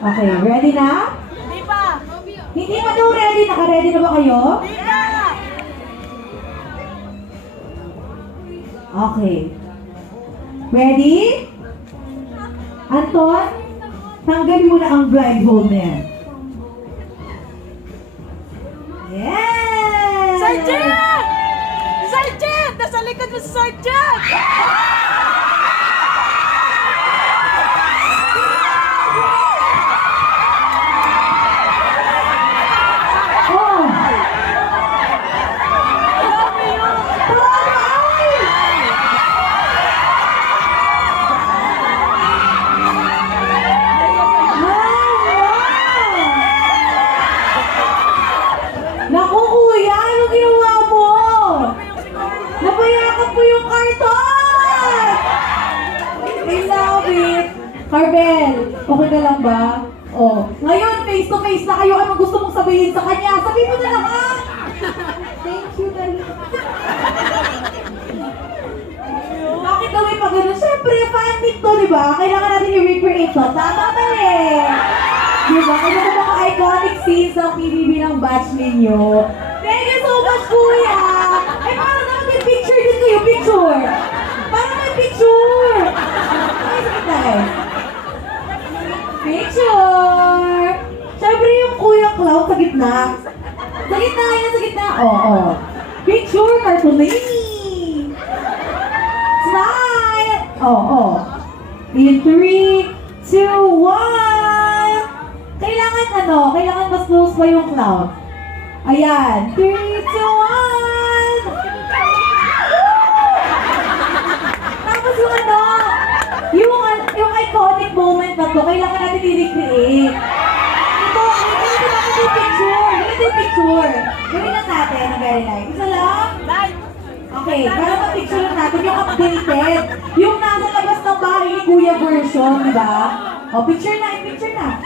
Okay, ready na? Hindi pa! Hindi pa daw ready. Naka-ready na ba kayo? Hindi pa! Okay. Ready? Anton, tanggalin mo na ang blindfold na yan. Yes! Sergeant! Sergeant! Nasa likod mo si Sergeant! Oh! Grabe yun! Naku kuya, ano ginawa mo? Napayakan po yung karton! I love it! Carbel, okay ka lang ba? Oh, ngayon face to face na kayo. Anong gusto mong sabihin sa kanya? Sabihin mo na lang ha! Thank you, dali. Bakit daw may pag gano'n? Siyempre, fan meet to, di ba? Kailangan natin i-recreate to. Tama ba eh? Di ba? Kaya sa mga iconic scenes ng PBB ng batch ninyo. Thank you so much, kuya! Ay, parang naman may picture din kayo. Picture! Parang may picture! Ay, sakit na eh. Picture! Siyempre yung kuya Cloud sa gitna. Sa gitna, yan sa gitna. Oo. Picture, cartolini! Smile! Oo. In 3, 2, 1! Kailangan ano? Kailangan mas close pa yung cloud. Ayan. 3, 2, 1! Tapos yung ano? Yung iconic moment na to, kailangan natin i-recreate. Ito natin yung picture. Ganito yung picture. Gawin lang natin ang very light. Isa lang? Light! Okay, para ma-picture lang natin yung updated. Yung nasa labas ng bahay ni Kuya version, di ba? O, picture na, picture na.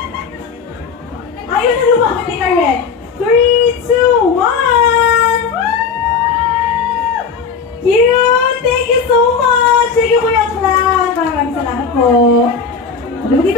Ayun na lumapit ni Karen. 3, 2, 1! Cute! Thank you so much! Thank you, Kuya Clown! Maraming salamat po. Ano ba dito?